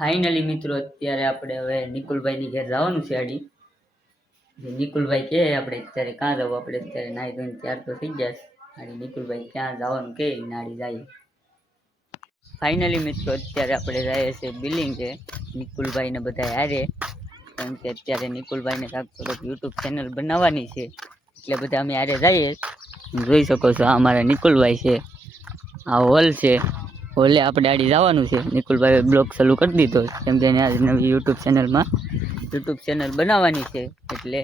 Finally મિત્રો અત્યારે આપણે હવે નિકુલભાઈની ઘેર જવાનું છે આડી. જે નિકુલભાઈ કહે આપણે અત્યારે ક્યાં જવું, આપણે અત્યારે નાહી ધોઈને તૈયાર તો થઈ ગયા છે. આડી નિકુલભાઈ ક્યાં જવાનું કહે નાડી જાય. ફાઇનલી મિત્રો અત્યારે આપણે જઈએ છીએ બિલિંગ છે નિકુલભાઈને બધા હારે, કારણ કે અત્યારે નિકુલભાઈને કાંઈક થોડોક યુટ્યુબ ચેનલ બનાવવાની છે એટલે બધા અમે હારે જઈએ. જોઈ શકો છો આ અમારા નિકુલભાઈ છે, આ હોલ છે, હોલે આપણે આડી જવાનું છે. નિકુલભાઈ બ્લોગ ચાલુ કરી દીધો કેમ કે એને નવી યુટ્યુબ ચેનલ બનાવવાની છે એટલે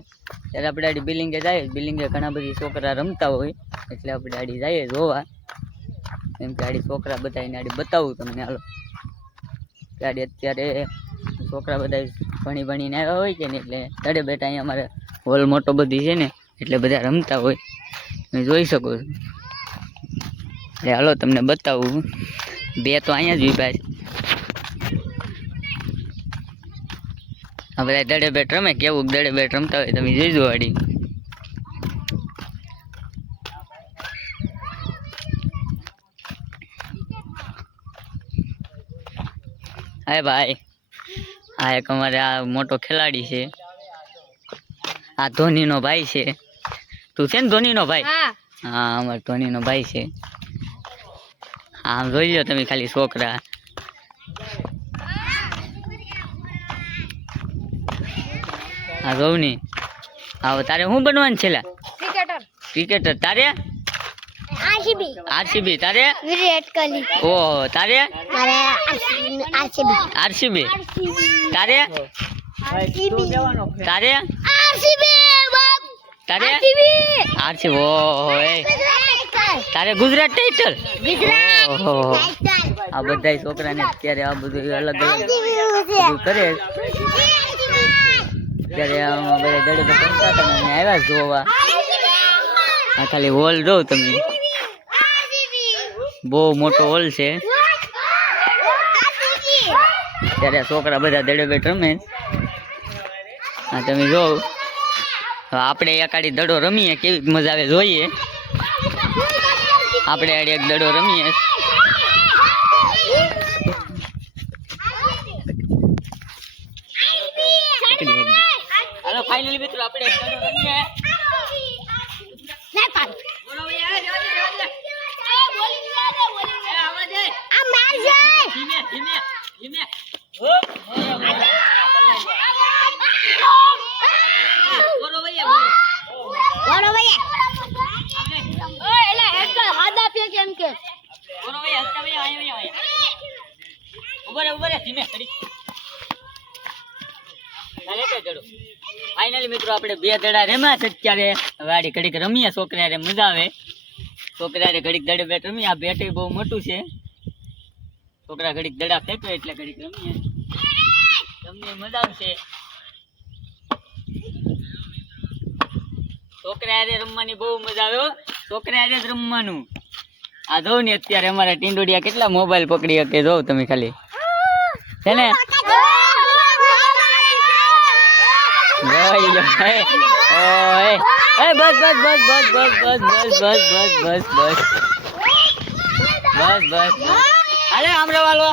ત્યારે આપણે આડી બિલિંગે જઈએ. બિલિંગે ઘણા બધી છોકરા રમતા હોય એટલે આપણે આડી જઈએ જોવા, કેમ કે આડી છોકરા બધા એને આડી બતાવું તમને. હાલો આડી અત્યારે છોકરા બધા ભણીને આવ્યા હોય કે ને એટલે તડે બેઠા અહીંયા અમારે હોલ મોટો બધી છે ને એટલે બધા રમતા હોય, તમે જોઈ શકો છો. એટલે હાલો તમને બતાવું, બે તો અહીંયા જ ઉભા છે. આ બધા દડે બેટ રમે, કેવું દડે બેટ રમતા હોય તમે જોઈજો વાડી. હાય ભાઈ, આ એક અમારે આ મોટો ખેલાડી છે, આ ધોનીનો ભાઈ છે. તું છે ને ધોનીનો ભાઈ? હા અમારે ધોનીનો ભાઈ છે. આમ જોઈ લો તમે ખાલી છોકરા. હા જોઉં ની. હા તારે શું બનવાનું છે? ક્રિકેટર. તારે? આરસીબી. તારે? વિરાટ કોહલી. ઓહો તારે? આરસીબી. તારે? તારે? તારે આરસીબી. ઓહો તારે ગુજરાત ટાઇટલ. ઓહો આ બધા છોકરાને અત્યારે આ બધું અલગ અલગ બધું કરે. અત્યારે બધા દડે રમતા હતા ને આવ્યા જોવા. આ ખાલી હોલ જો તમે, બહુ મોટો હોલ છે. ત્યારે છોકરા બધા દડે બેટ રમે. હા તમે જો આપણે એકાડી દડો રમીએ કેવી મજા આવે જોઈએ. આપણે આડી એક દડો રમીએ. હાલો ફાઇનલી મિત્રો આપણે એક દડો રમીએ. ફાઇનલી મિત્રો આપણે બે દડા રમ્યા છે અત્યારે. વાડી ઘડીક રમીએ, છોકરા મજા આવે. છોકરા ઘડીક દડે બેટ રમીએ. આ બેટ બહુ મોટું છે, છોકરા ઘડીક દડા ફેંકે એટલે ઘડીક રમીએ, તમને મજા આવશે. છોકરા હારે રમવાની બહુ મજા આવે. છોકરા હારે જ રમવાનું. આ જોઉં ને અત્યારે અમારા ટીંડોડિયા કેટલા મોબાઈલ પકડી શકે જોઉં તમે ખાલી છે ને. અરે આમ રવાલો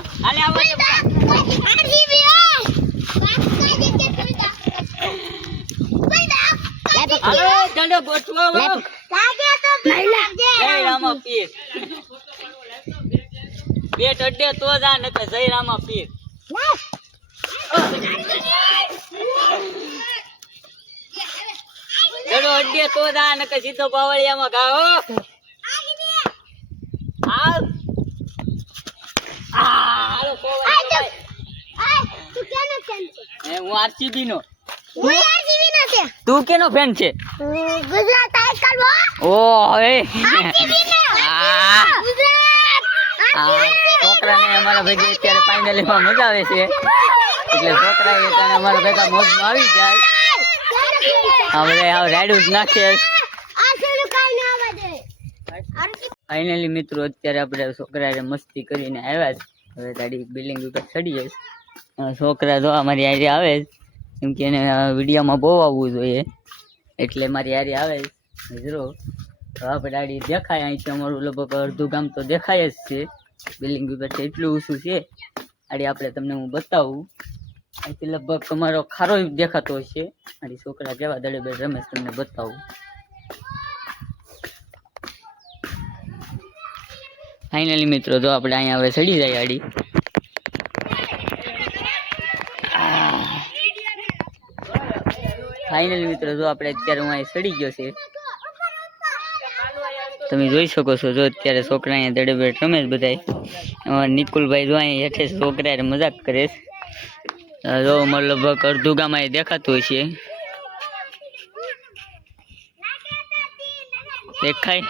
બેટ અડે તો જા ને જય રામા પીર. દડો અડે તો જા ને સીધો બાવળિયામાં ગાઓ. હું આરસીબી નો. તું કેનો ફેન છે? ગુજરાત ટાઇટલ. છોકરાને અમારા ભેગી અત્યારે ફાઇનલી માં મજા આવે છે એટલે છોકરા અમારા ભેગા મોજમાં આવી જાય. હવે રાયડું જ નાખે. ફાઇનલી મિત્રો અત્યારે આપણે છોકરા મસ્તી કરીને આવ્યા છે. હવે ગાડી બિલ્ડિંગ ઉપર ચડી જાય. છોકરા જો અમારી હારે આવે કેમ કે એને વિડીયોમાં બહુ આવવું જોઈએ એટલે મારી હારે આવે. મિત્રો આપણે ગાડી દેખાય અહીંથી અમારું લગભગ અડધું ગામ તો દેખાય જ છે. બિલ્ડિંગ ઉપર એટલું ઊંચું છે. આડી આપણે તમને હું બતાવું અહીંથી લગભગ તમારો ખારો દેખાતો હશે આડી છોકરા કેવા દડે બેડ રમે છે તમને બતાવું ફાઇનલી મિત્રો જો આપણે અહીંયા હવે ચડી જાય આડી ફાઇનલી મિત્રો જો આપણે અત્યારે હું અહીં ચડી ગયો છે તમે જોઈ શકો છો જો અત્યારે છોકરા અહીંયા દડે બેડ રમે છે બધા નિકુલભાઈ જો અહીંયા હેઠે છોકરા મજાક કરે છે જો લગભગ અડધું ગામ અહીં દેખાતું હશે દેખાય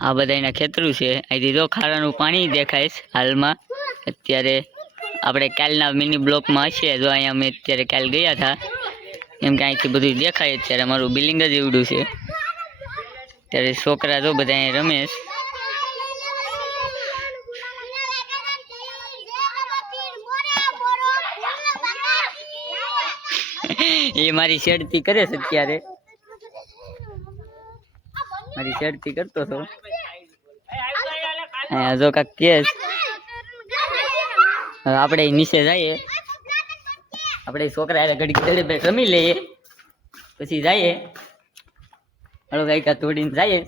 આ બધા એના ખેતરું છે અહીંથી જો ખારાનું પાણી દેખાય છે હાલમાં અત્યારે આપણે કાલના મિની બ્લોકમાં હશે જો અહીંયા અમે અત્યારે કાલ ગયા હતા એમ કે અહીંથી બધું દેખાય અત્યારે અમારું બિલ્ડિંગ જ એવડું છે ત્યારે છોકરા જો બધા અહીં રમે એ મારી શેડતી કરે છે અત્યારે મારી શેડતી કરતો હતો જો કાક કેસ આપણે નીચે જઈએ આપણે છોકરા ઘડી દડે બે રમી લઈએ પછી જઈએ હળો ગાયકા તોડીને જઈએ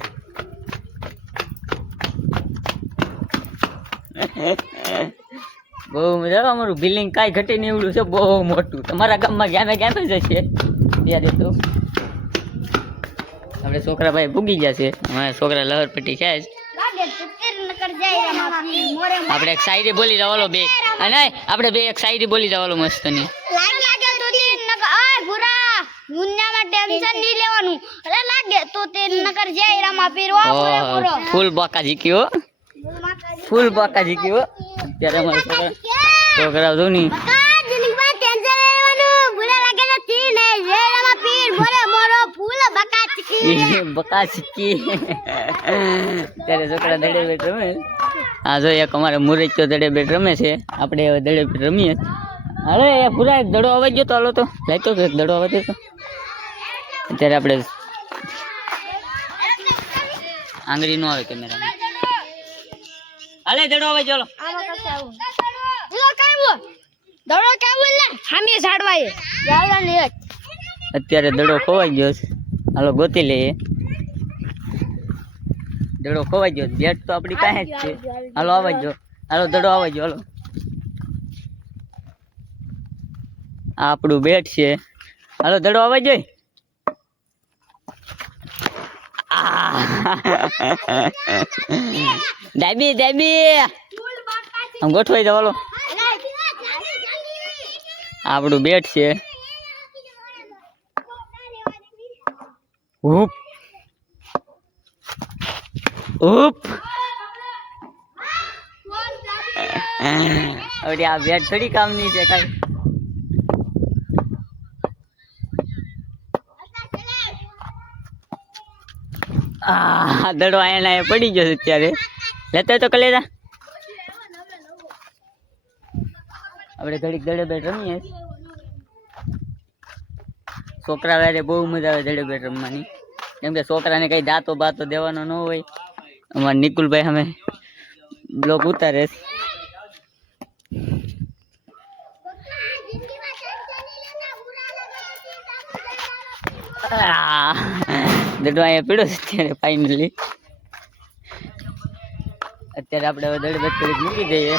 બહુ મજા અમારું બિલ્ડિંગ કાંઈ ઘટે નહીં એવડું છે બહુ મોટું તમારા ગામમાં ગામે ગામે જશે ત્યારે તો આપણે છોકરા ભાઈ ભૂગી જશે અમારા છોકરા લહરપટ્ટી છે આપણે એક શાયરી બોલી જવાલો બે અને આપણે બે એક શાયરી બોલી જવાલો મસ્ત ની ફૂલ બાકા જીક્યો ફૂલ બાકા જીક્યો અત્યારે અમારા છોકરા જો ની બકા શીખી ત્યારે છોકરા દડે બેટ રમે આ જો એક અમારે મુરૈયો દડે બેટ રમે છે આપણે હવે દડે બેટ રમીએ અરે એ પૂરા એક દડો આવી ગયો તો હાલો તો લાઈતો એક દડો આવે તો અત્યારે આપણે આંગળી નો આવે કેમેરા હાલે દડો આવે ચાલો અત્યારે દડો ખોવાઈ ગયો છે હાલો ગોતી લઈએ દડો ખોવાઈ ગયો બેટ તો આપણી પાસે જ છે હાલો આવવા જો હાલો દડો આવવા જો હાલો આ આપણું બેટ છે હાલો દડો આવવા જોઈએ દાબી દાબી આમ ગોઠવાઈ જાવ હાલો આપણું બેટ છે ઉપ ઉપ હવે આ બેટ થોડી કામની છે કઈ દડો અહીંયા પડી ગયો છે અત્યારે લેતા તો કલેરા આપણે ઘડીક દડે બેટ રમીએ છોકરા વારે બહુ મજા આવે દડે બેટ રમવાની કેમ કે છોકરાને કઈ દાંતો બાતો દેવાનો ન હોય અમારા નિકુલભાઈ અમે બ્લોક ઉતારે દડો અહીંયા પીડો છે અત્યારે ફાઇનલી અત્યારે આપણે હવે દડે બેટ કરી મૂકી દઈએ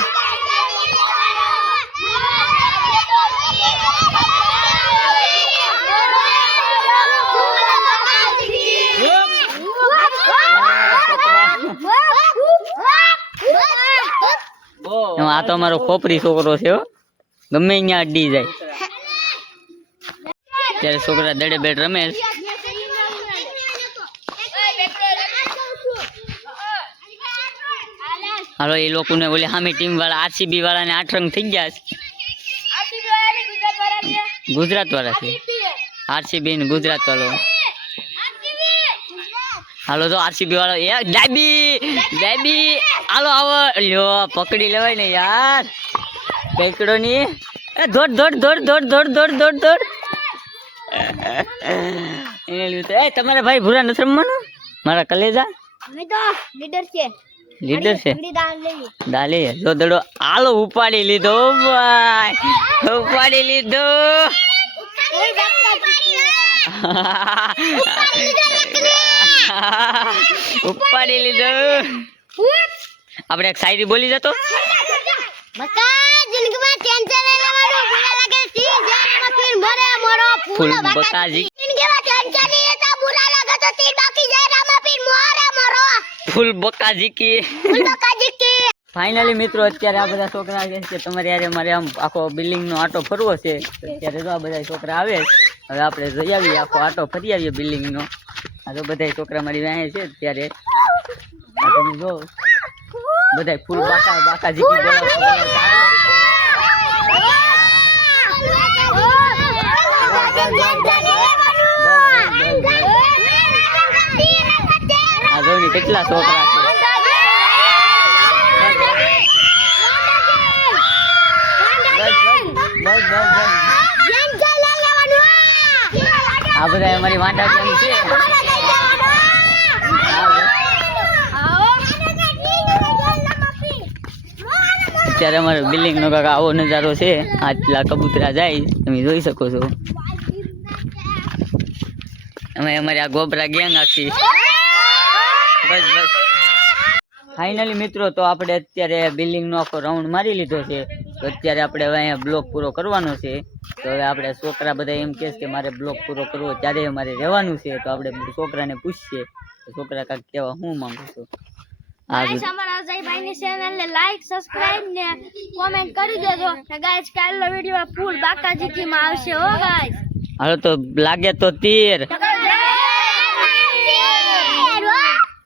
આ તો અમારો ખોપરી છોકરો છે ગમે અહીંયા અડી જાય ત્યારે છોકરા દડે બેટ રમે હાલો એ લોકોને ઓલી સામે ટીમ વાળા આરસીબી વાળાને 8 રંગ થઈ ગયા ગુજરાત વાળા છે આરસીબી ને ગુજરાત વાળો હાલો તો આરસીબી વાળો એ ડાબી હાલો આવો લ્યો પકડી લેવાય ને યાર પેકડો ની દોડ દોડ દોડ દોડ દોડ દોડ દોડ દોડ એને લીધું એ તમારા ભાઈ ભૂરા નથી રમવાનું મારા કલેજા અમે તો લીડર છે લીડર છે દાલે જો દડો આલો ઉપાડી લીધો ભાઈ ઉપાડી લીધો ઉપાડી લીધો આપણે એક શાયરી બોલી જતો ફૂલ બકાજી ફૂલ બકાજી કી ફાઇનલી મિત્રો અત્યારે આ બધા છોકરા કહે છે તમારે યારે મારે આમ આખો બિલ્ડિંગ નો આટો ફરવો છે અત્યારે તો આ બધા છોકરા આવે હવે આપણે જઈ આવીએ આખો આટો ફરી આવીએ બિલ્ડિંગ નો આ તો બધા છોકરા મારી વાહે છે અત્યારે તમે જો બધા ફૂલ બાકાજી કી આ જોની કેટલા છોકરા છે આ બધા અમારી વાંટા કેમ છે અત્યારે અમારે બિલ્ડિંગ નો કાકા આવો નજારો છે આટલા કબૂતરા જાય તમે જોઈ શકો છો અમે અમારી આ ગોબરા ગેંગ આખી બસ ફાઇનલી મિત્રો તો આપણે અત્યારે બિલ્ડિંગ નો આખો રાઉન્ડ મારી લીધો છે તો અત્યારે આપણે હવે અહીંયા બ્લોક પૂરો કરવાનો છે તો હવે આપણે છોકરા બધા એમ કહે કે મારે બ્લોક પૂરો કરવો ત્યારે મારે રહેવાનું છે તો આપણે છોકરાને પૂછીએ છોકરા કાંઈક કહેવા હું માંગુ છું ગાઈસ અમારા અજયભાઈની ચેનલને લાઈક સબસ્ક્રાઇબ ને કોમેન્ટ કરી દેજો ને ગાઈસ કાલનો વિડિયો ફૂલ બાકાજી કી માં આવશે હો ગાઈસ હાલો તો લાગે તો તીર